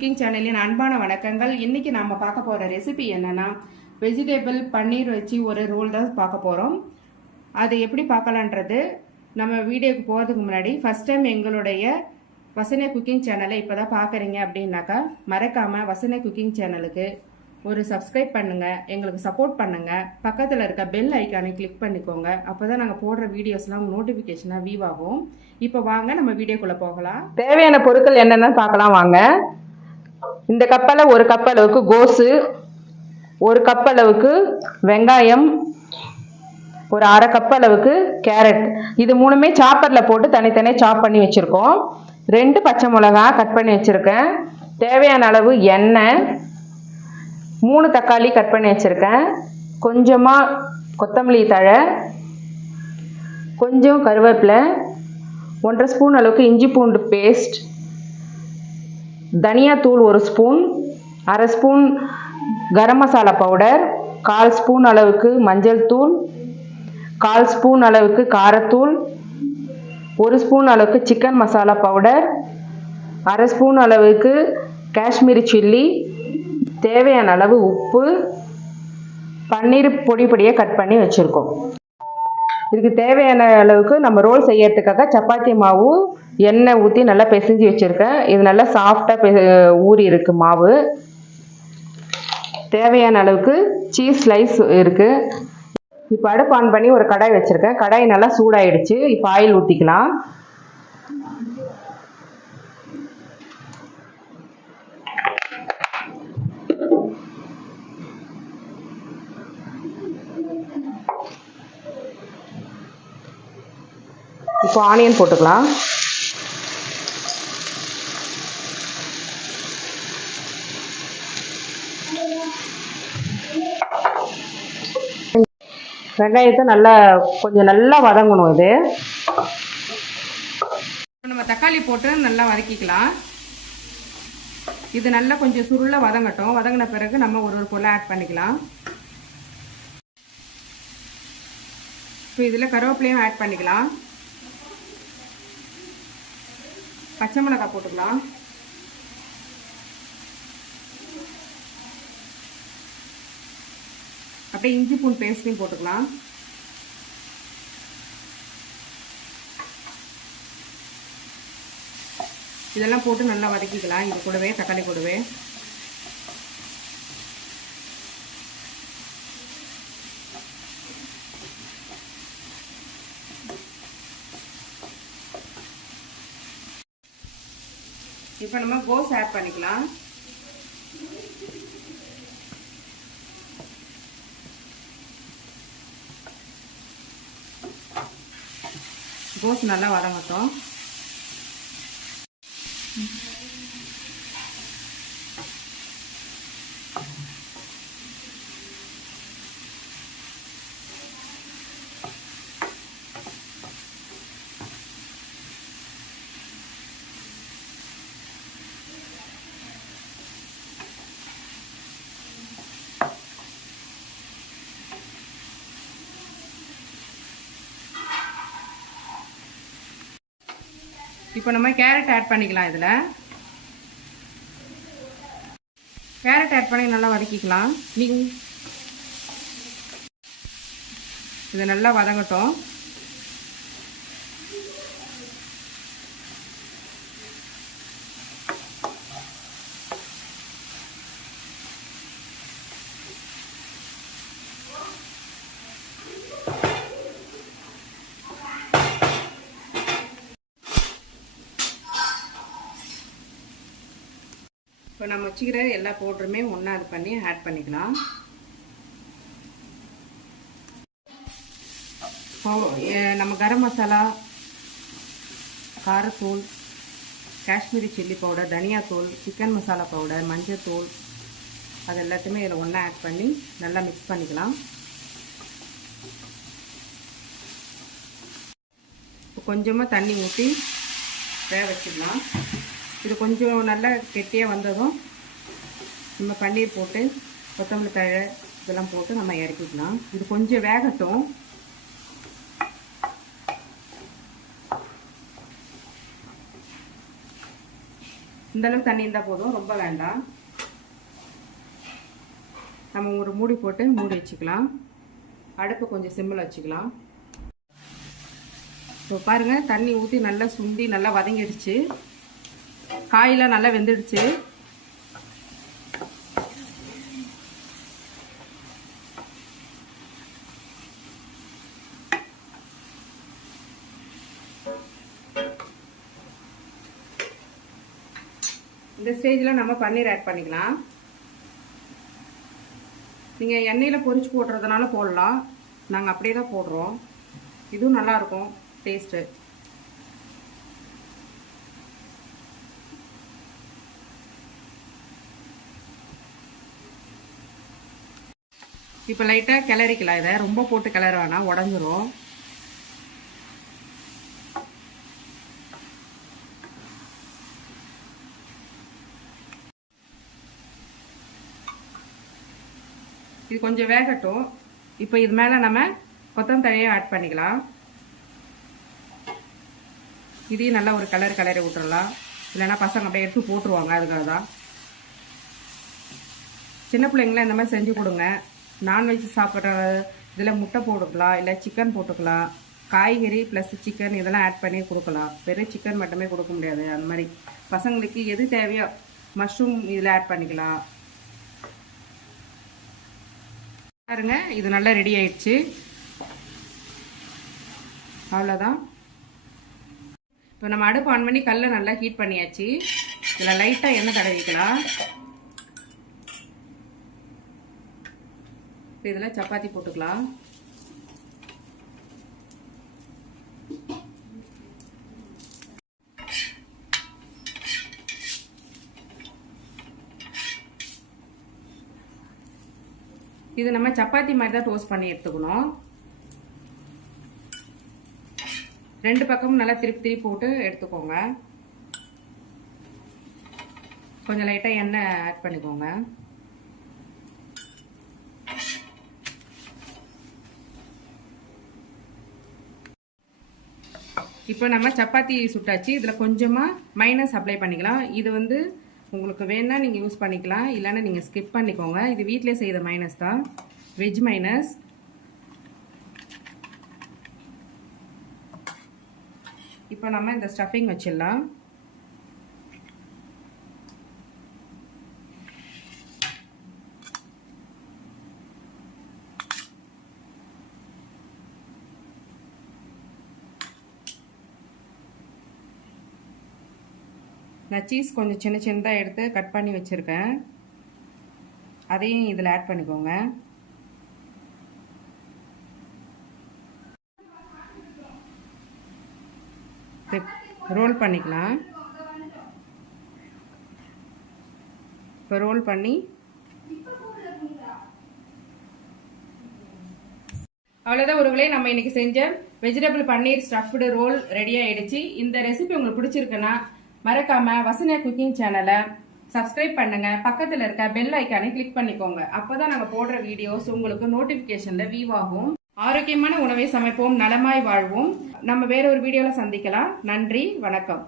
Cooking சேனலின் அன்பான வணக்கங்கள். இன்னைக்கு நாம பார்க்க போற ரெசிபி என்னன்னா வெஜிடபிள் பன்னீர் வச்சு ஒரு ரோல் தான் பார்க்க போறோம். அது எப்படி பார்க்கலான்றது நம்ம வீடியோக்கு போகிறதுக்கு முன்னாடி ஃபர்ஸ்ட் டைம் எங்களுடைய வசனை குக்கிங் சேனலை இப்போதான் பார்க்குறீங்க அப்படின்னாக்கா மறக்காம வசனை குக்கிங் சேனலுக்கு ஒரு சப்ஸ்கிரைப் பண்ணுங்க, எங்களுக்கு சப்போர்ட் பண்ணுங்க. பக்கத்தில் இருக்க பெல் ஐக்கானை கிளிக் பண்ணிக்கோங்க. அப்போதான் நாங்கள் போடுற வீடியோஸ்லாம் நோட்டிஃபிகேஷனாக வியூ ஆகும். இப்போ வாங்க நம்ம வீடியோக்குள்ளே போகலாம். தேவையான பொருட்கள் என்னென்னு பார்க்கலாம் வாங்க. இந்த கப்பில் ஒரு கப் அளவுக்கு கோஸு, ஒரு கப் அளவுக்கு வெங்காயம், ஒரு அரை கப் அளவுக்கு கேரட். இது மூணுமே சாப்பரில் போட்டு தனித்தனியாக சாப் பண்ணி வச்சுருக்கோம். 2 பச்சை மிளகா கட் பண்ணி வச்சுருக்கேன். தேவையான அளவு எண்ணெய், 3 தக்காளி கட் பண்ணி வச்சுருக்கேன். கொஞ்சமாக கொத்தமல்லி தழை, கொஞ்சம் கருவேப்பிலை, 1.5 ஸ்பூன் அளவுக்கு இஞ்சி பூண்டு பேஸ்ட், தனியாத்தூள் 1 ஸ்பூன், அரை spoon garam masala powder, 1/4 spoon அளவுக்கு மஞ்சள் தூள், 1/4 ஸ்பூன் அளவுக்கு காரத்தூள், 1 ஸ்பூன் அளவுக்கு சிக்கன் மசாலா பவுடர், அரை ஸ்பூன் அளவுக்கு காஷ்மீரி சில்லி, தேவையான அளவு உப்பு, பன்னீர் பொடி பொடியாக கட் பண்ணி வச்சுருக்கோம். இதுக்கு தேவையான அளவுக்கு நம்ம ரோல் செய்யறதுக்காக சப்பாத்தி மாவு எண்ணெய் ஊற்றி நல்லா பிசைஞ்சு வச்சுருக்கேன். இது நல்லா சாஃப்டாக ஊறி இருக்கு மாவு. தேவையான அளவுக்கு சீஸ் ஸ்லைஸ் இருக்குது. இப்போ அடுப்பு ஆன் பண்ணி ஒரு கடாய் வச்சுருக்கேன். கடாய் நல்லா சூடாயிடுச்சு. இப்போ ஆயில் ஊற்றிக்கலாம். இப்போ ஆனியன் போட்டுக்கலாம். வெங்காயத்தை கொஞ்சம் நல்லா வதங்கணும். இது நம்ம தக்காளி போட்டு நல்லா வதக்கிக்கலாம். இது நல்லா கொஞ்சம் சுருள வதங்கட்டும். வதங்கின பிறகு நம்ம ஒரு பொருளை ஆட் பண்ணிக்கலாம். இப்போ இதில் கருவேப்பிலையும் ஆட் பண்ணிக்கலாம். பச்சை மிளகாய் போட்டுக்கலாம். அப்படியே இஞ்சி பூண்டு பேஸ்ட்டையும் போட்டுக்கலாம். இதெல்லாம் போட்டு நல்லா வதக்கிக்கலாம். இது கூடவே தக்காளி கூடவே இப்போ நம்ம கோஸ் ஆட் பண்ணிக்கலாம். கோஸ் நல்லா வதங்கட்டும். இப்போ நம்ம கேரட் ஆட் பண்ணிக்கலாம். இதில் கேரட் ஆட் பண்ணி நல்லா வதக்கிக்கலாம். இது நல்லா வதங்கட்டும். இப்போ நம்ம வச்சுக்கிற எல்லா பவுடருமே ஒன்றா இது பண்ணி ஆட் பண்ணிக்கலாம். நம்ம கரம் மசாலா, காரத்தூள், காஷ்மீரி சில்லி பவுடர், தனியாத்தூள், சிக்கன் மசாலா பவுடர், மஞ்சள் தூள், அது எல்லாத்தையுமே இதில் ஒன்றா ஆட் பண்ணி நல்லா மிக்ஸ் பண்ணிக்கலாம். இப்போ கொஞ்சமாக தண்ணி ஊற்றி வேக வச்சிடலாம். இது கொஞ்சம் நல்லா கெட்டியாக வந்ததும் நம்ம பன்னீர் போட்டு கொத்தமல்லி தழை இதெல்லாம் போட்டு நம்ம இறக்கிக்கலாம். இது கொஞ்சம் வேகட்டும். இந்த அளவுக்கு தண்ணி இருந்தால் போதும், ரொம்ப வேண்டாம். நம்ம ஒரு மூடி போட்டு மூடி வச்சுக்கலாம். அடுப்பு கொஞ்சம் சிம்மில் வச்சுக்கலாம். இப்போ பாருங்கள், தண்ணி ஊற்றி நல்லா சுண்டி நல்லா வதங்கிடுச்சு. காயெல்லாம் நல்லா வெந்துடுச்சு. இந்த ஸ்டேஜில் நம்ம பன்னீர் ஆட் பண்ணிக்கலாம். நீங்கள் எண்ணெயில் பொரிச்சு போடுறதுனால போடலாம், நாங்கள் அப்படியே தான் போடுறோம். இதுவும் நல்லாயிருக்கும் டேஸ்ட்டு. இப்போ லைட்டாக கிளறிக்கலாம். இதை ரொம்ப போட்டு கிளற வேணாம், உடஞ்சிரும். இது கொஞ்சம் வேகட்டும். இப்போ இது மேலே நம்ம கொத்தமல்லியை ஆட் பண்ணிக்கலாம். இதையும் நல்லா ஒரு கிளறி விட்டுறலாம், இல்லைன்னா பசங்க அப்படியே எடுத்து போட்டுருவாங்க. அதுக்காக தான். சின்ன பிள்ளைங்களாம் இந்த மாதிரி செஞ்சு கொடுங்க. நான்வெஜ் சாப்பிட்ற இதில் முட்டை போட்டுக்கலாம், இல்லை சிக்கன் போட்டுக்கலாம். காய்கறி ப்ளஸ் சிக்கன் இதெல்லாம் ஆட் பண்ணி கொடுக்கலாம். வெறும் சிக்கன் மட்டுமே கொடுக்க முடியாது. அந்த மாதிரி பசங்களுக்கு எது தேவையோ மஷ்ரூம் இதில் ஆட் பண்ணிக்கலாம். பாருங்க, இது நல்லா ரெடி ஆயிடுச்சு. அவ்வளோதான். இப்போ நம்ம அடுப்பு ஆன் பண்ணி கல்லை நல்லா ஹீட் பண்ணியாச்சு. இதில் லைட்டாக எண்ணெய் தடவிக்கலாம். இதில் சப்பாத்தி போட்டுக்கலாம். இது நம்ம சப்பாத்தி மாதிரி தான் டோஸ்ட் பண்ணி எடுத்துக்கணும். ரெண்டு பக்கமும் நல்லா திருப்பி போட்டு எடுத்துக்கோங்க. கொஞ்சம் லைட்டாக எண்ணெய் ஆட் பண்ணிக்கோங்க. இப்போ நம்ம சப்பாத்தி சுட்டாச்சு. இதில் கொஞ்சமாக மைனஸ் அப்ளை பண்ணிக்கலாம். இது உங்களுக்கு வேணா நீங்கள் யூஸ் பண்ணிக்கலாம், இல்லைன்னா நீங்கள் ஸ்கிப் பண்ணிக்கோங்க. இது வீட்டிலே செய்த மைனஸ் தான், வெஜ் மைனஸ். இப்போ நம்ம இந்த ஸ்டஃபிங் வச்சிடலாம். நான் சீஸ் கொஞ்சம் சின்ன சின்னதாக எடுத்து கட் பண்ணி வச்சுருக்கேன். அதையும் இதில் ஆட் பண்ணிக்கோங்க. ரோல் பண்ணிக்கலாம். இப்போ ரோல் பண்ணி அவ்வளோதான் உறவுகளே, நம்ம இன்னைக்கு செஞ்ச வெஜிடபிள் பன்னீர் ஸ்டஃப்டு ரோல் ரெடி ஆயிடுச்சு. இந்த ரெசிபி உங்களுக்கு பிடிச்சிருக்குன்னா மறக்காம வசனியா குக்கிங் சேனலை சப்ஸ்கிரைப் பண்ணுங்க. பக்கத்தில் இருக்க பெல் ஐக்கானை கிளிக் பண்ணிக்கோங்க. அப்போதான் நாங்கள் போடுற வீடியோஸ் உங்களுக்கு நோட்டிபிகேஷன்ல வியூ ஆகும். ஆரோக்கியமான உணவை சமைப்போம், நலமாய் வாழ்வோம். நம்ம வேற ஒரு வீடியோல சந்திக்கலாம். நன்றி, வணக்கம்.